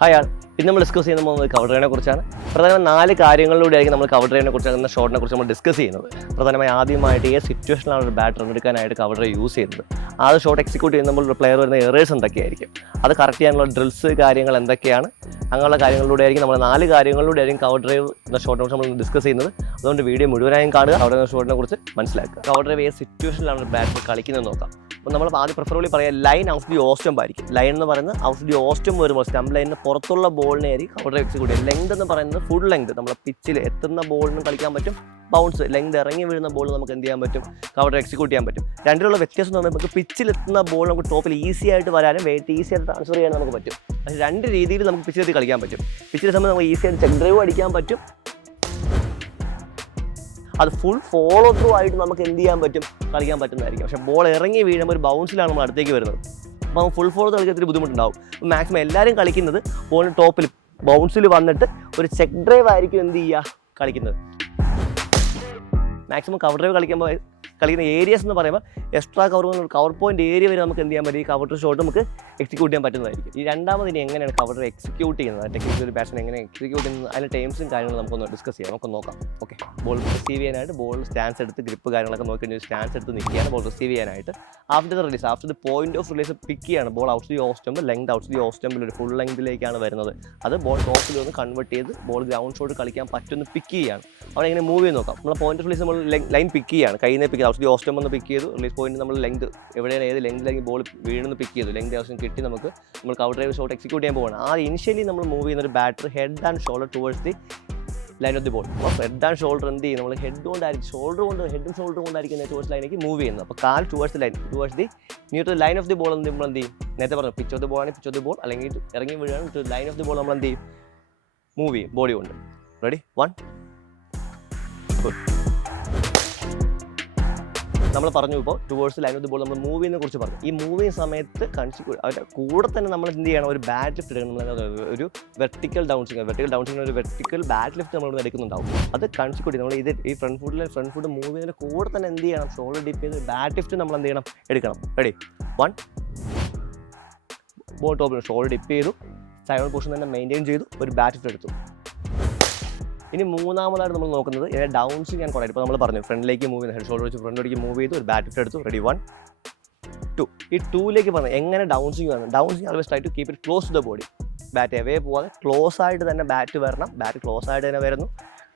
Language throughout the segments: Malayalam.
ഹായ് ആൾ, ഇന്ന് നമ്മൾ ഡിസ്കസ് ചെയ്യുന്ന പോകുന്നത് കവർ ഡ്രൈവിനെ കുറിച്ചാണ്. പ്രധാനമായും 4 കാര്യങ്ങളിലൂടെയായിരിക്കും നമ്മൾ കവർ ഡ്രൈവിനെ കുറിച്ച് എന്ന ഷോട്ടിനെ കുറിച്ച് നമ്മൾ ഡിസ്കസ് ചെയ്യുന്നത്. പ്രധാനമായി ആദ്യമായിട്ട് ഏത് സിറ്റുവേഷനിലാണ് ഒരു ബാറ്റ് റണ്ണെടുക്കാനായിട്ട് കവർ ഡ്രൈവ് യൂസ് ചെയ്യുന്നത്, ആ ഷോട്ട് എക്സിക്യൂട്ട് ചെയ്യുമ്പോൾ ഒരു പ്ലെയർ വരുന്ന എറേഴ്സ് എന്തൊക്കെയായിരിക്കും, അത് കറക്റ്റ് ചെയ്യാനുള്ള ഡ്രിൽസ് കാര്യങ്ങൾ എന്തൊക്കെയാണ്, അങ്ങനെയുള്ള കാര്യങ്ങളിലൂടെ ആയിരിക്കും നമ്മൾ 4 കാര്യങ്ങളിലൂടെ ആയിരിക്കും കവർ ഡ്രൈവ് എന്ന ഷോട്ടിനെ കുറിച്ച് നമ്മൾ ഡിസ്കസ് ചെയ്യുന്നത്. അതുകൊണ്ട് വീഡിയോ മുഴുവനായും കാണുക, കവർ ഡ്രൈവ് ഷോട്ടിനെ കുറിച്ച് മനസ്സിലാക്കുക. കവർ ഡ്രൈവ് ഏത് സിറ്റുവേഷനിലാണ് ഒരു ബാറ്റ് കളിക്കുന്നത് നോക്കാം. അപ്പോൾ നമ്മൾ ആദ്യം പ്രിഫറബിളി പറയാം ലൈൻ ഔട്ട് ദി ഓസ്റ്റംപ് ആയിരിക്കും. ലൈൻ എന്ന് പറയുന്നത് ഔട്ട് ദി ഓസ്റ്റംപ് വരുമ്പോൾ സ്റ്റംപ് ലൈനിന് പുറത്തുള്ള ബോളിനെ ആയിരിക്കും കവർ ഡ്രൈവ് എക്സിക്യൂട്ട് ചെയ്യുക. ലെങ്ത് എന്ന് പറയുന്നത് ഫുൾ ലെങ്ത്, നമ്മൾ പിച്ചിൽ എത്തുന്ന ബോളിനും കളിക്കാൻ പറ്റും. ബൗൺസ് ലെങ്ത് ഇറങ്ങി വീഴുന്ന ബോൾ നമുക്ക് എന്ത് ചെയ്യാൻ പറ്റും, കവർ ഡ്രൈവ് എക്സിക്യൂട്ട് ചെയ്യാൻ പറ്റും. രണ്ടിലുള്ള വ്യത്യാസം എന്ന് പറയുമ്പോൾ നമുക്ക് പിച്ചിലെത്തുന്ന ബോൾ നമുക്ക് ടോപ്പിൽ ഈസി ആയിട്ട് വരാനും വെയിറ്റ് ഈസി ആയിട്ട് ട്രാൻസ്ഫർ ചെയ്യാനും നമുക്ക് പറ്റും. പക്ഷേ 2 രീതിയിൽ നമുക്ക് പിച്ചിലെത്തി കളിക്കാൻ പറ്റും. പിച്ചിലെ സമയം നമുക്ക് ഈസി ആയിട്ട് ചെക്ക് ഡ്രൈവ് അടിക്കാൻ പറ്റും. അത് ഫുൾ ഫോളോ ത്രൂ ആയിട്ട് നമുക്ക് എന്ത് ചെയ്യാൻ പറ്റും, കളിക്കാൻ പറ്റുന്നതായിരിക്കും. പക്ഷേ ബോൾ ഇറങ്ങി വീഴുമ്പോൾ ഒരു ബൗൺസിലാണ് നമ്മൾ അടുത്തേക്ക് വരുന്നത്. അപ്പോൾ നമുക്ക് ഫുൾ ഫോളോ കളിക്കാൻ ഒത്തിരി ബുദ്ധിമുട്ടുണ്ടാവും. മാക്സിമം എല്ലാവരും കളിക്കുന്നത് ബോളിന് ടോപ്പിൽ ബൗൺസിൽ വന്നിട്ട് ഒരു ചെക്ക് ഡ്രൈവ് ആയിരിക്കും എന്ത് ചെയ്യുക, കളിക്കുന്നത്. മാക്സിമം കവർ ഡ്രൈവ് കളിക്കുന്ന ഏരിയസ് എന്ന് പറയുമ്പോൾ എക്സ്ട്രാ കവർ പോയിന്റ് ഏരിയ വരെ നമുക്ക് എന്ത് ചെയ്യാൻ പറ്റും, ഈ കവർ ഡ്രൈവ് ഷോട്ട് നമുക്ക് എക്സിക്യൂട്ട് ചെയ്യാൻ പറ്റുന്നതായിരിക്കും. ഈ രണ്ടാമത് ഇനി എങ്ങനെയാണ് കവർ ഡ്രൈവ് എക്സിക്യൂട്ട് ചെയ്യുന്നത്, ടെക്നിക്കൽ ഒരു ബാറ്റ്സ്മാൻ എങ്ങനെ എക്സിക്യൂട്ട് ചെയ്യുന്നത്, അതിൻ്റെ ടൈംസും കാര്യങ്ങളും നമുക്കൊന്ന് ഡിസ്കസ് ചെയ്യാം, നമുക്ക് നോക്കാം. ഓക്കെ, ബോൾ റിസീവ് ചെയ്യാനായിട്ട് ബോൾ സ്റ്റാൻസ് എടുത്ത് ഗ്രിപ്പ് കാര്യങ്ങളൊക്കെ നോക്കിയിട്ട് സ്റ്റാൻസ് എടുത്ത് നിൽക്കുകയാണ് ബോൾ റിസീവ് ചെയ്യാനായിട്ട്. After the release, after the point of release pick ചെയ്യാണ് ball out the off stump. Length out the ഓസ്റ്റംപിൽ ഒരു ഫുൾ ലെങ്തിലേക്കാണ് വരുന്നത്. അത് ബോൾ ടോപ്പിൽ ഒന്ന് കൺവേർട്ട് ചെയ്ത് ബോൾ ഗ്രൗണ്ട് ഷോട്ട് കളിക്കാൻ പറ്റുന്ന പിക്ക് ചെയ്യുകയാണ്. അവിടെ എങ്ങനെ മൂവ് ചെയ്ത് നോക്കാം. നമ്മൾ പോയിന്റ് ഓഫ് റിലീസ് നമ്മൾ ലൈൻ പിക്ക് ചെയ്യാണ്, കയ്യിൽ നിന്ന് പിക്ക്, ഔട്ട് ദി ഓസ്റ്റംപ് ഒന്ന് പിക്ക് ചെയ്തു. റിലീസ് പോയിന്റ് നമ്മൾ ലെങ്ത് എവിടെയാണ് ഏത് ലെങ്തിലേക്ക് ബോൾ വീണെന്ന് പിക്ക് ചെയ്തു. ലെങ്ത് ആവശ്യം കിട്ടി നമ്മൾ കവർ ഡ്രൈവ് ഷോട്ട് എക്സിക്യൂട്ട് ചെയ്യാൻ പോവുകയാണ്. ആ ഇനിഷ്യലി നമ്മൾ മൂവ് ചെയ്യുന്ന ഒരു batter head and shoulder towards the line of the ball. അപ്പോൾ ഹെഡ് ആൻഡ് ഷോൾഡർ എന്ത് ചെയ്യും, നമ്മൾ ഹെഡും ഷോൾഡർ കൊണ്ടായിരിക്കും ടുവേഴ്സ് ലൈനേക്ക് മൂവ് ചെയ്യുന്നത്. അപ്പോൾ കാൽ towards line, towards the near to line of the ball നമ്മൾ എന്ത് ചെയ്യും, നേരത്തെ പറഞ്ഞു പിച്ച് ഓഫ് ദി ബോൾ ആണ്, പിച്ച് ഓഫ് ദി ബോൾ അല്ലെങ്കിൽ ഇറങ്ങി വീഴാണ് to line of the ball നമ്മൾ എന്ത് ചെയ്യും, മൂവ് ചെയ്യും ബോഡി കൊണ്ട്. Ready, 1 good. നമ്മൾ പറഞ്ഞു ഇപ്പോൾ towards line of the ball നമ്മൾ മൂവ് ചെയ്യുന്നതിനെ കുറിച്ച് പറഞ്ഞു. ഈ മൂവ് ചെയ്യുന്ന സമയത്ത് അവരുടെ കൂടെ തന്നെ നമ്മൾ എന്ത് ചെയ്യണം, ഒരു ബാറ്റ് ലിഫ്റ്റ് എടുക്കണം. ഒരു വെർട്ടിക്കൽ ഡൗൺസിങ് ഒരു വെർട്ടിക്കൽ ബാറ്റ് ലിഫ്റ്റ് നമ്മൾ എടുക്കുന്നുണ്ടാവും. അത് കൺസിക്യൂട്ട് നമ്മൾ ഈ ഫ്രണ്ട് ഫുഡ് മൂവ് ചെയ്യുന്നതിൻ്റെ കൂടെ തന്നെ എന്ത് ചെയ്യണം, ഷോൾഡർ ഡിപ്പ് ചെയ്ത് ബാറ്റ് ലിഫ്റ്റ് നമ്മൾ എന്ത് ചെയ്യണം, എടുക്കണം. റെഡി, 1 ബോൾ ടോപ്പിൽ ഷോൾഡർ ഡിപ്പ് ചെയ്തു, സൈഡ് പൊസിഷൻ തന്നെ മെയിൻറ്റെയിൻ ചെയ്തു, ഒരു ബാറ്റ് ലിഫ്റ്റ് എടുത്തു. ഇനി മൂന്നാമതായിട്ട് നമ്മൾ നോക്കുന്നത് ഇതിൻ്റെ ഡൗൺസിങ് ഞാൻ കുറേ ഇപ്പോൾ നമ്മൾ പറഞ്ഞു ഫ്രണ്ടിലേക്ക് മൂവ് ചെയ്യുന്നത്, ഹെഡ് ഷോൾഡർ വെച്ച് ഫ്രണ്ടിലേക്ക് മൂവ് ചെയ്തു, ഒരു ബാറ്റ് ലിഫ്റ്റ് എടുത്തു. റെഡി, 1 2. ഈ 2ലേക്ക് പറഞ്ഞു എങ്ങനെ ഡൗൺസിങ് വരണം. Downswing always try to keep it close to the body. Bat away പോവാതെ ക്ലോസ് ആയിട്ട് തന്നെ ബാറ്റ് വരണം. ബാറ്റ് ക്ലോസ് ആയിട്ട് തന്നെ വരുന്നു.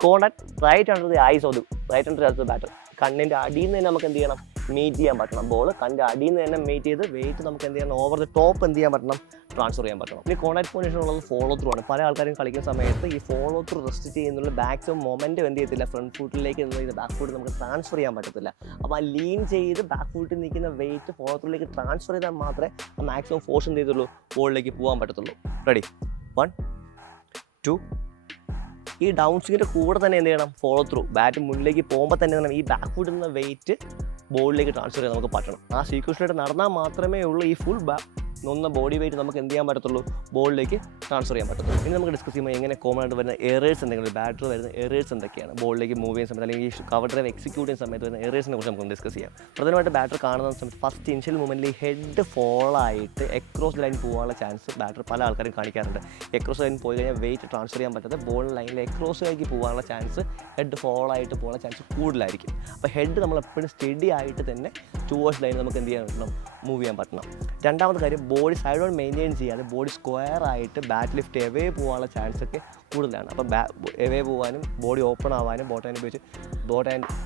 Contact right under the eyes of the right under the batter. കണ്ണിൻ്റെ അടിയിൽ നിന്ന് തന്നെ നമുക്ക് എന്ത് ചെയ്യണം, മീറ്റ് ചെയ്യാൻ പറ്റണം. ബോൾ കണ്ണിൻ്റെ അടിയിൽ നിന്ന് തന്നെ മീറ്റ് ചെയ്ത് വെയിറ്റ് നമുക്ക് എന്ത് ചെയ്യണം, ഓവർ ദി ടോപ്പ് എന്ത് ചെയ്യാൻ പറ്റണം, ട്രാൻസ്ഫർ ചെയ്യാൻ പറ്റണം. ഇനി കോണ്ടാക്ട് പൊസിഷൻ ഉള്ളത് ഫോളോ ത്രൂ ആണ്. പല ആൾക്കാരും കളിക്കുന്ന സമയത്ത് ഈ ഫോളോ ത്രൂ റെസ്റ്റ് ചെയ്യുന്നുള്ള ബാക്ക് മൊമെൻറ്റ് എന്ത് ചെയ്യത്തില്ല, ഫ്രണ്ട് ഫുട്ടിലേക്ക് എന്ത് ചെയ്ത് ബാക്ക് ഫുട്ട് നമുക്ക് ട്രാൻസ്ഫർ ചെയ്യാൻ പറ്റത്തില്ല. അപ്പോൾ ആ ലീൻ ചെയ്ത് ബാക്ക് ഫുട്ടിൽ നിൽക്കുന്ന വെയിറ്റ് ഫോളോ ത്രൂയിലേക്ക് ട്രാൻസ്ഫർ ചെയ്താൽ മാത്രമേ ആ മാക്സിമം ഫോഴ്സ് എന്ത് ചെയ്തുള്ളൂ, ബോളിലേക്ക് പോകാൻ പറ്റത്തുള്ളൂ. റെഡി, 1 2. ഈ ഡൗൺ സ്വിങ്ങിൻ്റെ കൂടെ തന്നെ എന്ത് ചെയ്യണം, ഫോളോ ത്രൂ ബാറ്റ് മുന്നിലേക്ക് പോകുമ്പോൾ തന്നെ ഈ ബാക്ക് ഫുട്ടിൽ നിന്ന് വെയിറ്റ് ബോളിലേക്ക് ട്രാൻസ്ഫർ ചെയ്യാൻ നമുക്ക് പറ്റണം. ആ സീക്വൻസിലായിട്ട് നടന്നാൽ മാത്രമേ ഉള്ളൂ ഈ ഫുൾ ബോഡി വെയിറ്റ് നമുക്ക് എന്ത് ചെയ്യാൻ പറ്റത്തുള്ളൂ, ബോളിലേക്ക് ട്രാൻസ്ഫർ ചെയ്യാൻ പറ്റത്തുള്ളൂ. ഇനി നമുക്ക് ഡിസ്കസ് ചെയ്യുമ്പോൾ എങ്ങനെ കോമൺ ആയിട്ട് വരുന്ന എറേഴ്സ് എന്തെങ്കിലും, ബാറ്റർ വരുന്ന എറേഴ്സ് എന്തൊക്കെയാണ്, ബോളിലേക്ക് മൂവ് ചെയ്യുന്ന സമയത്ത് അല്ലെങ്കിൽ ഈ കവർ ഡ്രൈവ് എക്സിക്യൂട്ട് ചെയ്യുന്ന സമയത്ത് വരുന്ന എറേഴ്സിനെ കുറിച്ച് നമുക്ക് ഡിസ്കസ് ചെയ്യാം. പ്രധാനമായിട്ട് ബാറ്റർ കാണുന്ന സമയത്ത് ഫസ്റ്റ് ഇനിഷ്യൽ മൂവ്മെൻറ്റിൽ ഹെഡ് ഫോൾ ആയിട്ട് എക്രോസ് ലൈൻ പോകാനുള്ള ചാൻസ് ബാറ്റർ പല ആൾക്കാരും കാണിക്കാറുണ്ട്. എക്രോസ് ലൈൻ പോയി കഴിഞ്ഞാൽ വെയിറ്റ് ട്രാൻസ്ഫർ ചെയ്യാൻ പറ്റാതെ ബോൾ ലൈനിൽ എക്രോസിലേക്ക് പോകാനുള്ള ചാൻസ്, ഹെഡ് ഫോൾ ആയിട്ട് പോകാനുള്ള ചാൻസ് കൂടുതലായിരിക്കും. അപ്പോൾ ഹെഡ് നമ്മളെപ്പോഴും സ്റ്റഡി ആയിട്ട് തന്നെ ടുവേഴ്സ് ലൈൻ നമുക്ക് എന്ത് ചെയ്യാൻ പറ്റണം, മൂവ് ചെയ്യാൻ പറ്റണം. രണ്ടാമത്തെ കാര്യം, ബോഡി സൈഡ് ഓൺ മെയിൻറ്റെയിൻ ചെയ്യാതെ ബോഡി സ്ക്വയർ ആയിട്ട് ബാറ്റ് ലിഫ്റ്റ് എവേ പോകാനുള്ള ചാൻസ് ഒക്കെ കൂടുതലാണ്. അപ്പോൾ എവേ പോകാനും ബോഡി ഓപ്പൺ ആവാനും ബോട്ട് ഹാൻഡ്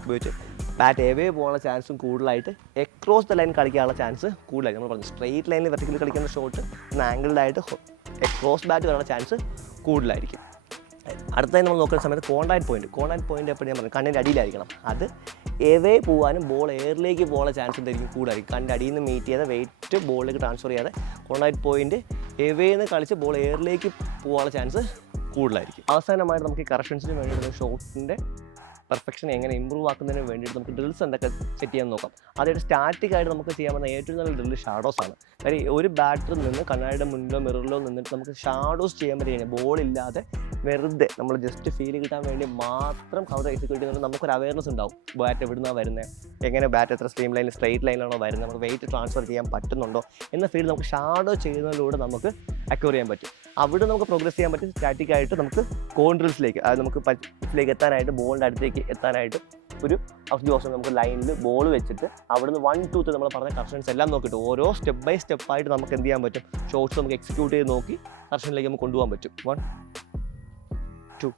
ഉപയോഗിച്ച് ബാറ്റ് എവേ പോകാനുള്ള ചാൻസും കൂടുതലായിട്ട് എക്രോസ് ദ ലൈൻ കളിക്കാനുള്ള ചാൻസ് കൂടുതലായിരിക്കും. നമ്മൾ പറഞ്ഞു സ്ട്രെയിറ്റ് ലൈനിൽ വെർട്ടിക്കലി കളിക്കുന്ന ഷോട്ട് ആംഗിൾഡായിട്ട് എക്രോസ് ബാറ്റ് വരാനുള്ള ചാൻസ് കൂടുതലായിരിക്കും. അടുത്തതായി നമ്മൾ നോക്കുന്ന സമയത്ത് കോണ്ടാക്ട് പോയിന്റ് എപ്പോഴും ഞാൻ പറഞ്ഞു കണ്ണിൻ്റെ അടിയിലായിരിക്കണം. അത് എവേ പോകാനും ബോൾ എയറിലേക്ക് പോകാനുള്ള ചാൻസ് എന്തായിരിക്കും, കൂടുതലായിരിക്കും. കണ്ണിൻ്റെ അടിയിൽ നിന്ന് മീറ്റ് ചെയ്താൽ വെയിറ്റ് ബോളിലേക്ക് ട്രാൻസ്ഫർ ചെയ്യാതെ കോണ്ടാക്ട് പോയിന്റ് എവേന്ന് കളിച്ച് ബോൾ എയറിലേക്ക് പോകാനുള്ള ചാൻസ് കൂടുതലായിരിക്കും. അവസാനമായിട്ട് നമുക്ക് ഈ കറക്ഷൻസിന് വേണ്ടിയിട്ട് ഷോട്ടിൻ്റെ പെർഫെക്ഷൻ എങ്ങനെ ഇമ്പ്രൂവ് ആക്കുന്നതിന് വേണ്ടിയിട്ട് നമുക്ക് ഡ്രിൽസ് എന്തൊക്കെ സെറ്റ് ചെയ്യാൻ നോക്കാം. അതായത് സ്റ്റാറ്റിക് ആയിട്ട് നമുക്ക് ചെയ്യാൻ പറ്റുന്ന ഏറ്റവും നല്ല ഡ്രില്ല് ഷാഡോസ് ആണ്. കാര്യം ഒരു ബാറ്ററിൽ നിന്ന് കണ്ണാടിയുടെ മുന്നിലോ മിററിലോ നിന്നിട്ട് നമുക്ക് ഷാഡോസ് ചെയ്യാൻ പറ്റി കഴിഞ്ഞാൽ ബോളില്ലാതെ വെറുതെ നമ്മൾ ജസ്റ്റ് ഫീൽ കിട്ടാൻ വേണ്ടി മാത്രം കവർ എക്സിക്യൂട്ട് ചെയ്യുന്നത് നമുക്കൊരു അവയർനെസ് ഉണ്ടാവും. ബാറ്റ് എവിടുന്നാണ് വരുന്നത്, എങ്ങനെ ബാറ്റ് എത്ര സ്ട്രെയിറ്റ് ലൈനിലാണോ വരുന്നത്, നമുക്ക് വെയിറ്റ് ട്രാൻസ്ഫർ ചെയ്യാൻ പറ്റുന്നുണ്ടോ എന്ന ഫീൽ നമുക്ക് ഷാഡോ ചെയ്യുന്നതിലൂടെ നമുക്ക് അക്വയർ ചെയ്യാൻ പറ്റും. അവിടെ നമുക്ക് പ്രോഗ്രസ് ചെയ്യാൻ പറ്റും. സ്റ്റാറ്റിക് ആയിട്ട് നമുക്ക് കോൺട്രൽസിലേക്ക്, അതായത് നമുക്ക് പച്ചിലേക്ക് എത്താനായിട്ട്, ബോളിൻ്റെ അടുത്തേക്ക് എത്താനായിട്ട് ഒരു ഫസ്റ്റ് ദിവസം നമുക്ക് ലൈനിൽ ബോൾ വെച്ചിട്ട് അവിടുന്ന് 1, 2, 3 നമ്മൾ പറഞ്ഞ കർഷൻസ് എല്ലാം നോക്കിയിട്ട് ഓരോ സ്റ്റെപ്പ് ബൈ സ്റ്റെപ്പായിട്ട് നമുക്ക് എന്ത് ചെയ്യാൻ പറ്റും, ഷോട്ട്സ് നമുക്ക് എക്സിക്യൂട്ട് ചെയ്ത് നോക്കി കർഷനിലേക്ക് നമുക്ക് കൊണ്ടുപോകാൻ പറ്റും. 1, 2.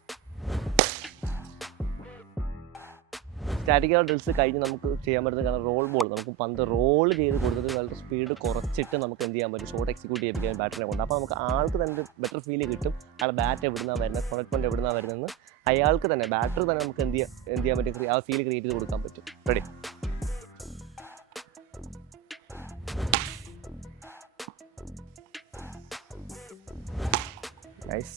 സ്റ്റാറ്റിക്കൽ ഡ്രിൽസ് കഴിഞ്ഞ് നമുക്ക് ചെയ്യാൻ പറ്റുന്ന കാരണം റോൾ ബോൾ, നമുക്ക് പന്ത് റോൾ ചെയ്ത് കൊടുത്തിട്ട് വളരെ സ്പീഡ് കുറച്ചിട്ട് നമുക്ക് എന്ത് ചെയ്യാൻ പറ്റും, ഷോട്ട് എക്സിക്യൂട്ട് ചെയ്യിപ്പിക്കാൻ ബാറ്ററിനെ കൊണ്ട്. അപ്പോൾ നമുക്ക് ആൾക്ക് തന്നെ ബെറ്റർ ഫീൽ കിട്ടും. അയാൾ ബാറ്റ് എവിടുന്നാണ് വരുന്നത്, കൊണക്ട്മെൻറ്റ് എവിടുന്നാണ് വരുന്നതെന്ന് അയാൾക്ക് തന്നെ, ബാറ്റർ തന്നെ നമുക്ക് എന്ത് ചെയ്യാൻ പറ്റും, ആ ഫീൽ ക്രിയേറ്റ് ചെയ്ത് കൊടുക്കാൻ പറ്റും. Ready? Nice.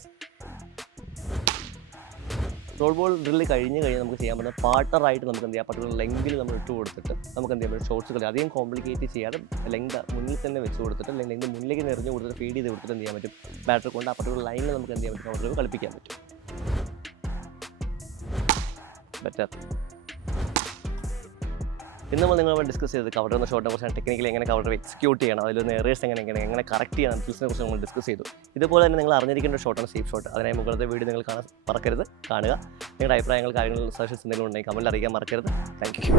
Role ball drill കഴിഞ്ഞ് നമുക്ക് ചെയ്യാൻ പറ്റുന്ന പാർട്ടറായിട്ട് നമുക്ക് എന്ത് ചെയ്യാം, പർട്ടിക്കുലർ ലെങ്തിൽ നമ്മൾ ഇട്ട് കൊടുത്തിട്ട് നമുക്ക് എന്ത് ചെയ്യാൻ പറ്റും, ഷോട്ട്സ് കളി അധികം കോംപ്ലിക്കേറ്റ് ചെയ്യാതെ ലെങ്ത് മുന്നിൽ തന്നെ വെച്ച് കൊടുത്തിട്ട്, അല്ലെങ്കിൽ ലെങ്ത് മുന്നിലേക്ക് നിറഞ്ഞു കൊടുത്തിട്ട് ഫീഡ് ചെയ്ത് കൊടുത്തിട്ട് എന്ത് ചെയ്യാൻ പറ്റും, ബാറ്റർ കൊണ്ട് ആ പർട്ടിക്കുലർ ലൈനിൽ നമുക്ക് എന്ത് ചെയ്യാൻ പറ്റും, കവർ കളിപ്പിക്കാൻ പറ്റും. ബെറ്റർ. ഇന്ന് നമ്മൾ നിങ്ങൾ ഡിസ്കസ് ചെയ്തത് കവർ എന്ന ഷോട്ടിനെ കുറിച്ചാണ്. ടെക്നിക്കലി എങ്ങനെ കവർ എക്സിക്യൂട്ട് ചെയ്യണം, അതിലൊന്ന് എറേഴ്സ് എങ്ങനെ കറക്റ്റ് ചെയ്യണം, ഫീൽസിനെ കുറിച്ച് നമ്മൾ ഡിസ്കസ് ചെയ്തു. ഇതുപോലെ തന്നെ നിങ്ങൾ അറിഞ്ഞിരിക്കേണ്ട ഷോട്ടാണ് സേഫ് ഷോട്ട്. അതിനായി മുകളിലത്തെ വീഡിയോ നിങ്ങൾ കാണാൻ മറക്കരുത്, കാണുക. നിങ്ങളുടെ അഭിപ്രായങ്ങൾ, കാര്യങ്ങൾ, സജഷൻസ് എന്തെങ്കിലും ഉണ്ടെങ്കിൽ കമൻറ്റിൽ അറിയിക്കാൻ മറക്കരുത്. Thank you.